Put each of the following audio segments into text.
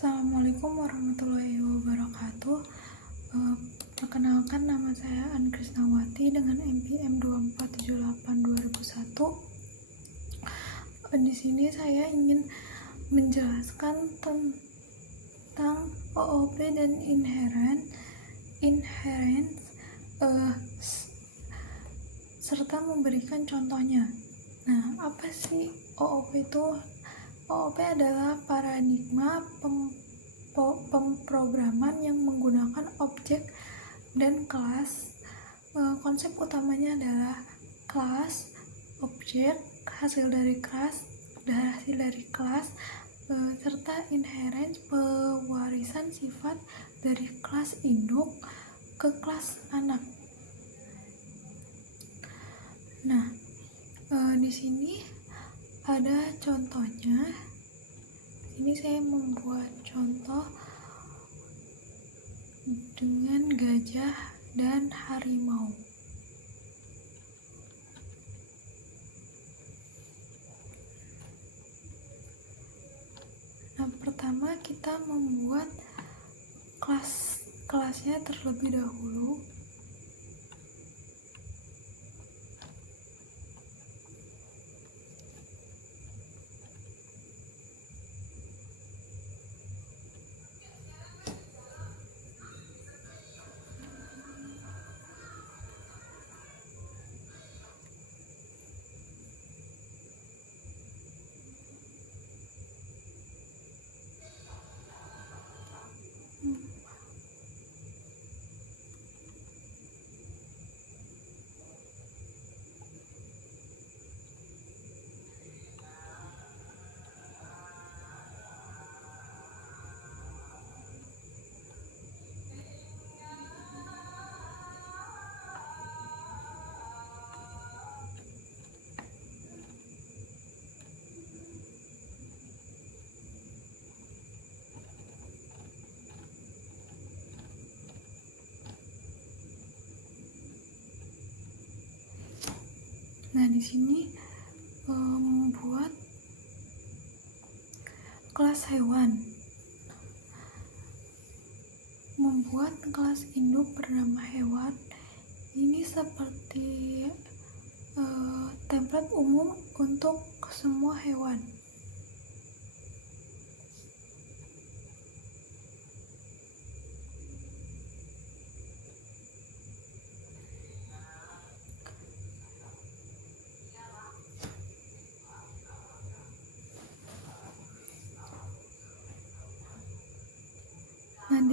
Assalamualaikum warahmatullahi wabarakatuh. Perkenalkan, nama saya An Krisnawati dengan NPM 2478/2001. Di sini saya ingin menjelaskan tentang OOP dan inherence serta memberikan contohnya. Nah, apa sih OOP itu? OOP adalah paradigma pemrograman yang menggunakan objek dan kelas. Konsep utamanya adalah kelas, objek, hasil dari kelas, serta inherent, pewarisan sifat dari kelas induk ke kelas anak. Nah, di sini ada contohnya. Ini saya membuat contoh dengan gajah dan harimau. Nah, pertama kita membuat kelasnya terlebih dahulu. Nah, di sini membuat kelas hewan. Membuat kelas induk bernama hewan. Ini seperti template umum untuk semua hewan. Nah,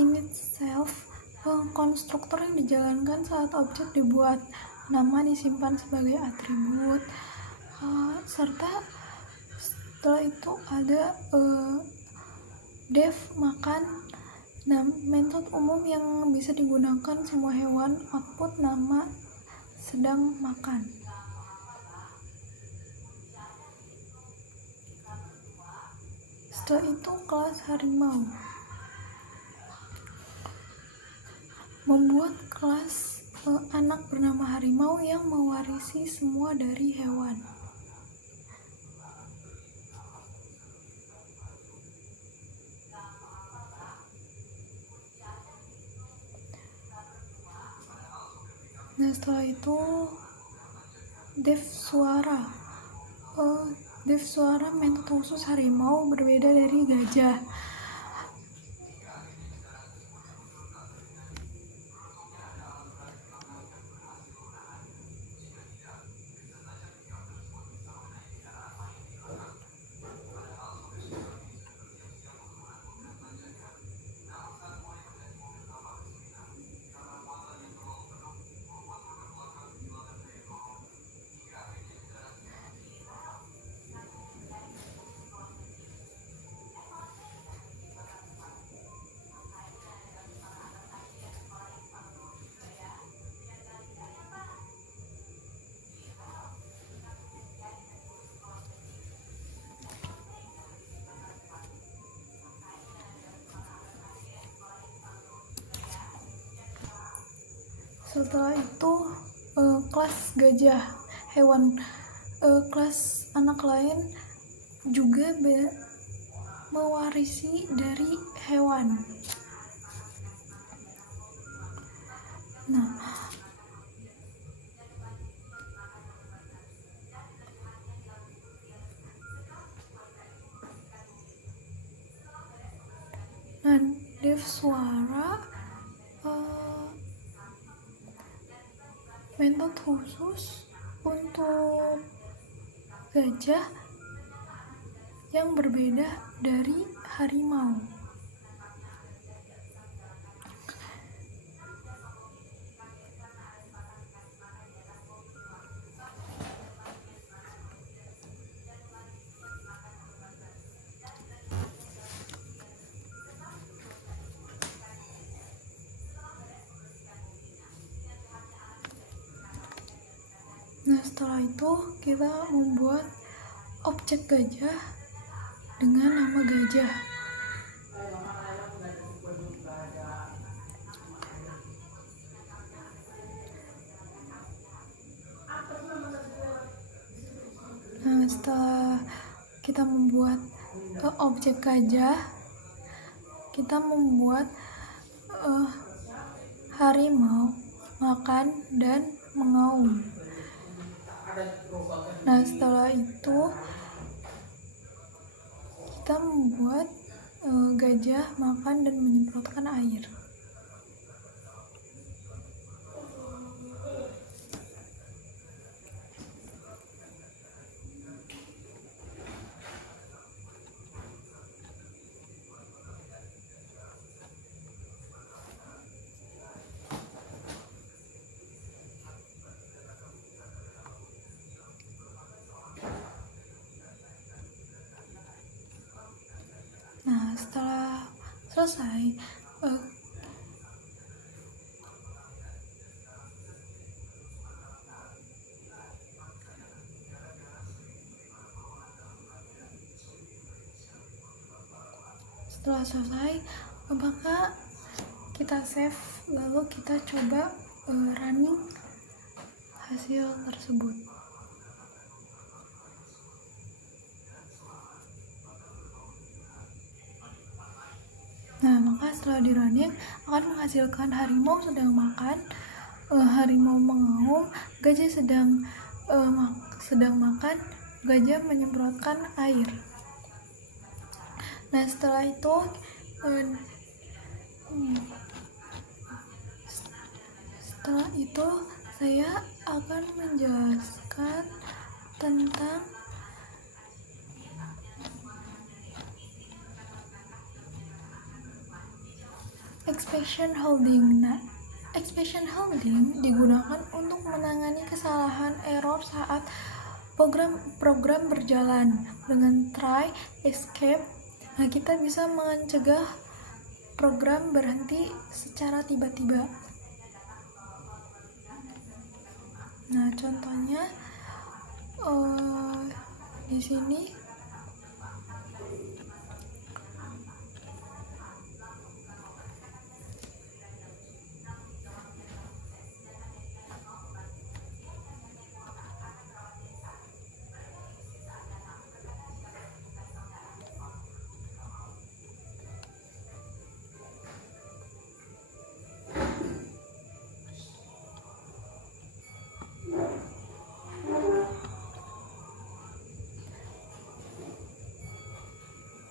in itself, konstruktor yang dijalankan saat objek dibuat, nama disimpan sebagai atribut, serta setelah itu ada def makan. Nah, metode umum yang bisa digunakan semua hewan, output nama sedang makan. Setelah itu kelas harimau. Membuat kelas anak bernama harimau yang mewarisi semua dari hewan. Nah, setelah itu def suara. Def suara metode khusus harimau, berbeda dari gajah. Setelah itu kelas gajah hewan. Kelas anak lain juga mewarisi dari hewan. Nah, Devswara metode khusus untuk gajah yang berbeda dari harimau. Nah, setelah itu kita membuat objek gajah dengan nama gajah. Nah, setelah kita membuat objek gajah, kita membuat harimau makan dan mengaum. Nah, setelah itu kita membuat gajah makan dan menyemprotkan air. Nah, setelah selesai, maka kita save, lalu kita coba running hasil tersebut. Nah, maka setelah di running akan menghasilkan harimau sedang makan, harimau mengaum, gajah sedang makan, gajah menyemprotkan air. Nah, setelah itu saya akan menjelaskan tentang expression holding. Nah, expression holding digunakan untuk menangani kesalahan error saat program berjalan. Dengan try, escape, nah kita bisa mencegah program berhenti secara tiba-tiba. Nah, contohnya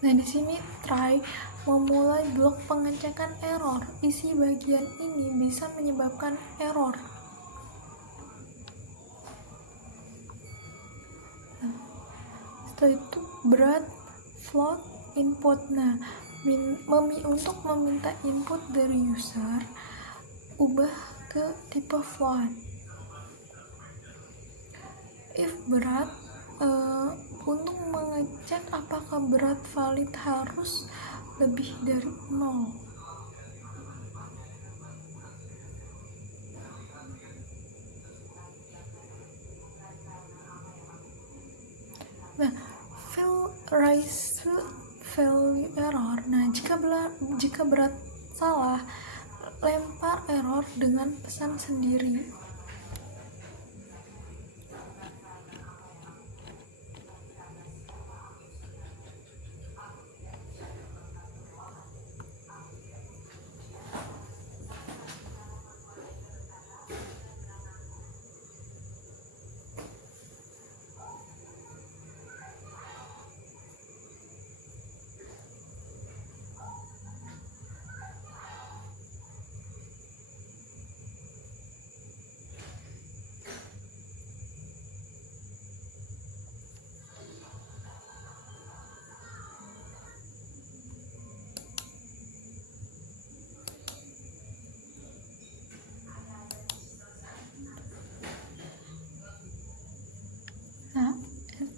di sini try memulai blok pengecekan error. Isi bagian ini bisa menyebabkan error. Setelah itu berat float input. Nah, untuk meminta input dari user, ubah ke tipe float. If berat, untuk mengecek apakah berat valid harus lebih dari 0. Nah, fill rise to value error. Nah, jika berat salah, lempar error dengan pesan sendiri.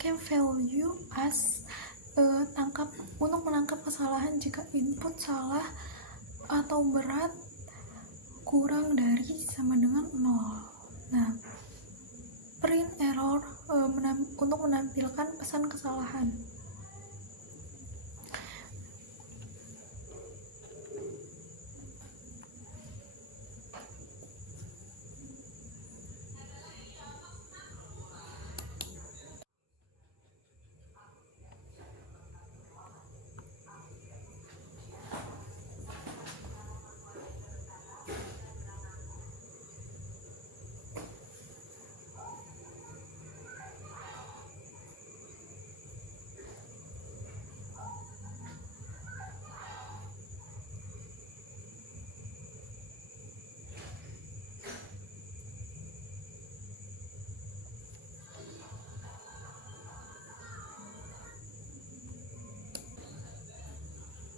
memakai value as untuk menangkap kesalahan jika input salah atau berat kurang dari sama dengan 0. Nah, print error untuk menampilkan pesan kesalahan.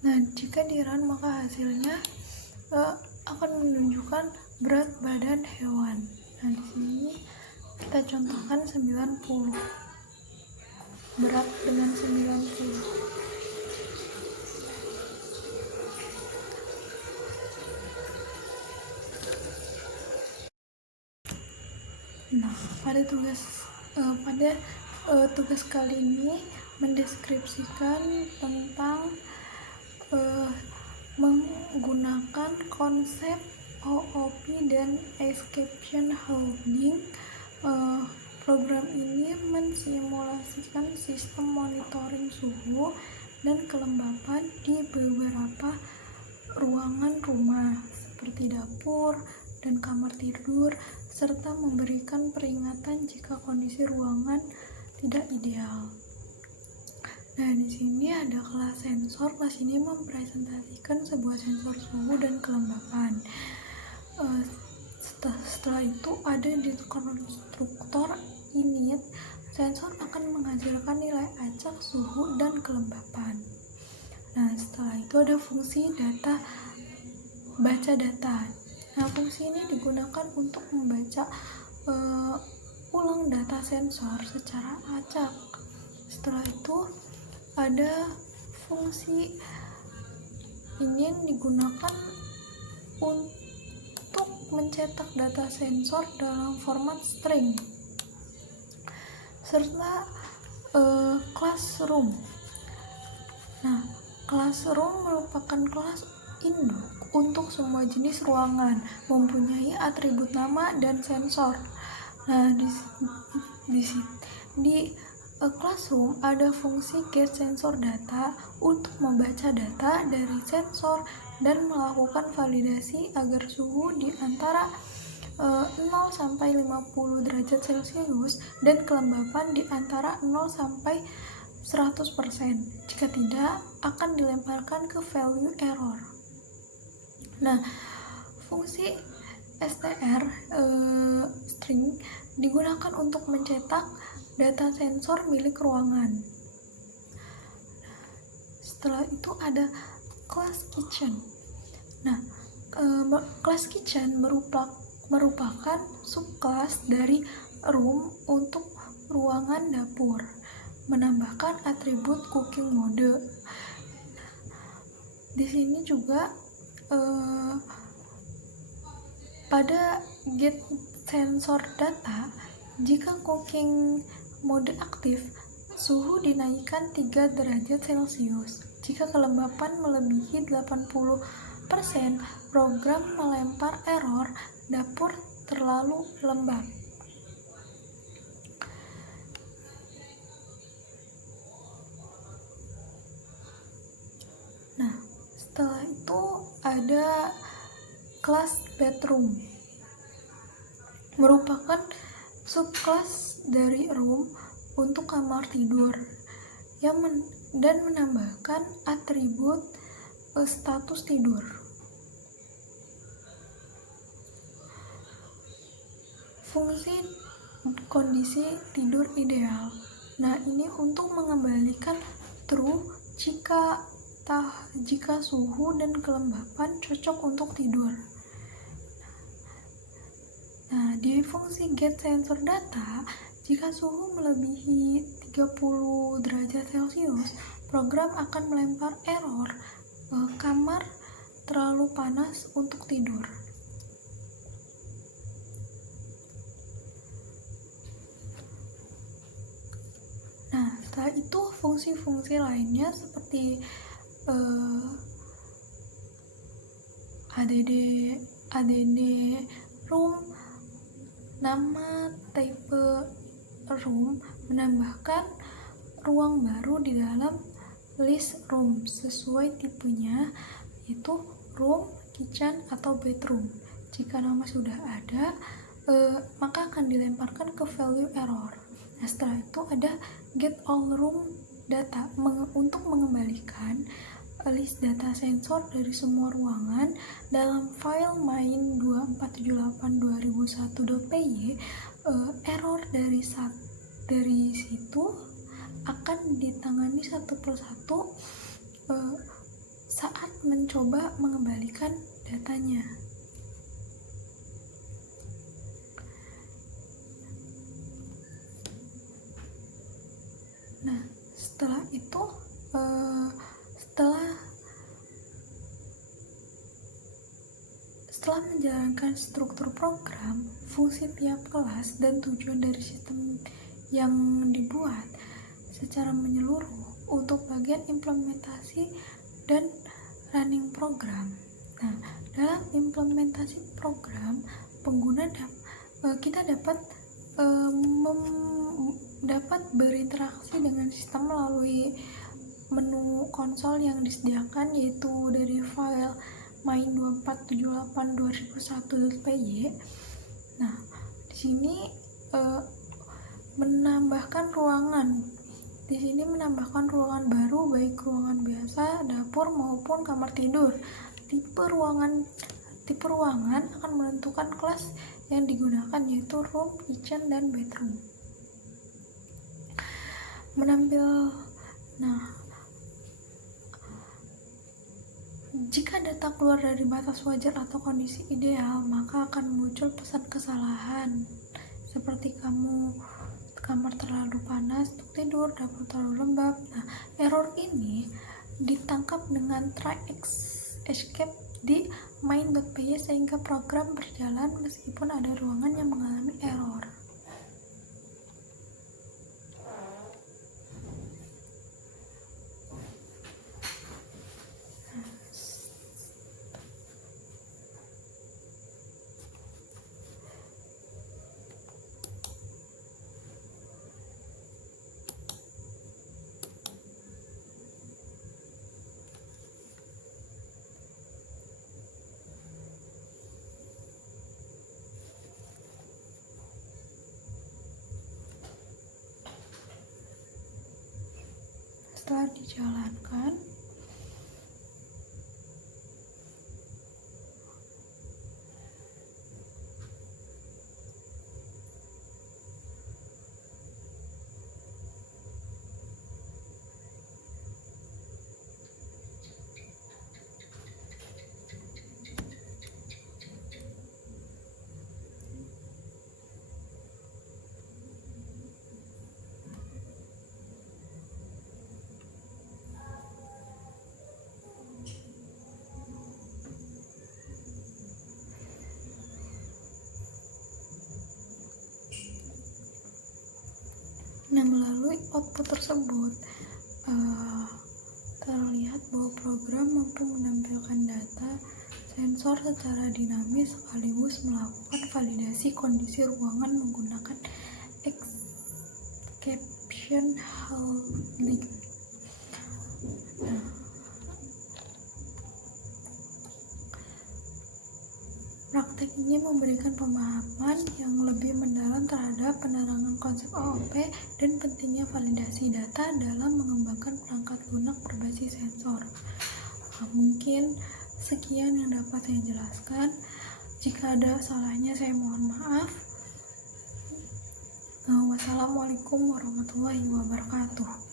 Nah, jika di run maka hasilnya akan menunjukkan berat badan hewan. Nah, di sini kita contohkan 90. Berat dengan 90. Nah, pada tugas kali ini mendeskripsikan tentang menggunakan konsep OOP dan exception handling. Program ini mensimulasikan sistem monitoring suhu dan kelembapan di beberapa ruangan rumah seperti dapur dan kamar tidur, serta memberikan peringatan jika kondisi ruangan tidak ideal. Nah, di sini ada kelas sensor. Kelas ini mempresentasikan sebuah sensor suhu dan kelembapan. Setelah itu ada di konstruktor init. Sensor akan menghasilkan nilai acak, suhu, dan kelembapan. Nah, setelah itu ada fungsi data baca data. Nah, fungsi ini digunakan untuk membaca ulang data sensor secara acak. Setelah itu ada fungsi ini digunakan untuk mencetak data sensor dalam format string, serta classroom. Nah, classroom merupakan kelas induk untuk semua jenis ruangan, mempunyai atribut nama dan sensor. Nah, di classroom ada fungsi get sensor data untuk membaca data dari sensor dan melakukan validasi agar suhu di antara 0 sampai 50 derajat Celcius dan kelembapan di antara 0 sampai 100%. Jika tidak, akan dilemparkan ke value error. Nah, fungsi str string digunakan untuk mencetak data sensor milik ruangan. Setelah itu ada class kitchen. Nah, class kitchen merupakan subclass dari room untuk ruangan dapur, menambahkan atribut cooking mode. Di sini juga pada get sensor data, jika cooking mode aktif, suhu dinaikkan 3 derajat Celcius. Jika kelembapan melebihi 80%, program melempar error dapur terlalu lembab. Nah, setelah itu ada kelas bedroom, merupakan subkelas dari room untuk kamar tidur dan menambahkan atribut status tidur. Fungsi kondisi tidur ideal. Nah, ini untuk mengembalikan true jika suhu dan kelembapan cocok untuk tidur. Nah, di fungsi get sensor data, jika suhu melebihi 30 derajat Celcius, program akan melempar error kamar terlalu panas untuk tidur. Nah, setelah itu fungsi-fungsi lainnya seperti ADD room, nama type room menambahkan ruang baru di dalam list room sesuai tipenya, yaitu room, kitchen, atau bedroom. Jika nama sudah ada, maka akan dilemparkan ke value error. Nah, setelah itu ada get all room data untuk mengembalikan list data sensor dari semua ruangan dalam file main24782001.py. Error dari situ akan ditangani satu persatu saat mencoba mengembalikan datanya. Nah, setelah itu setelah menjalankan struktur program, fungsi tiap kelas, dan tujuan dari sistem yang dibuat secara menyeluruh untuk bagian implementasi dan running program. Nah, dalam implementasi program, pengguna kita dapat berinteraksi dengan sistem melalui menu konsol yang disediakan, yaitu dari file main24782001.py. Nah, di sini menambahkan ruangan baru, baik ruangan biasa, dapur maupun kamar tidur. Tipe ruangan akan menentukan kelas yang digunakan, yaitu room, kitchen, dan bedroom. Jika data keluar dari batas wajar atau kondisi ideal, maka akan muncul pesan kesalahan seperti kamar terlalu panas untuk tidur, dapur terlalu lembab. Nah, error ini ditangkap dengan try escape di main.py sehingga program berjalan meskipun ada ruangan yang mengalami error. Setelah dijalankan, melalui output tersebut terlihat bahwa program mampu menampilkan data sensor secara dinamis sekaligus melakukan validasi kondisi ruangan menggunakan exception handling. Praktek ini memberikan pemahaman yang lebih mendalam terhadap penerangan konsep AOP dan pentingnya validasi data dalam mengembangkan perangkat lunak berbasis sensor. Mungkin sekian yang dapat saya jelaskan. Jika ada salahnya saya mohon maaf. Wassalamualaikum warahmatullahi wabarakatuh.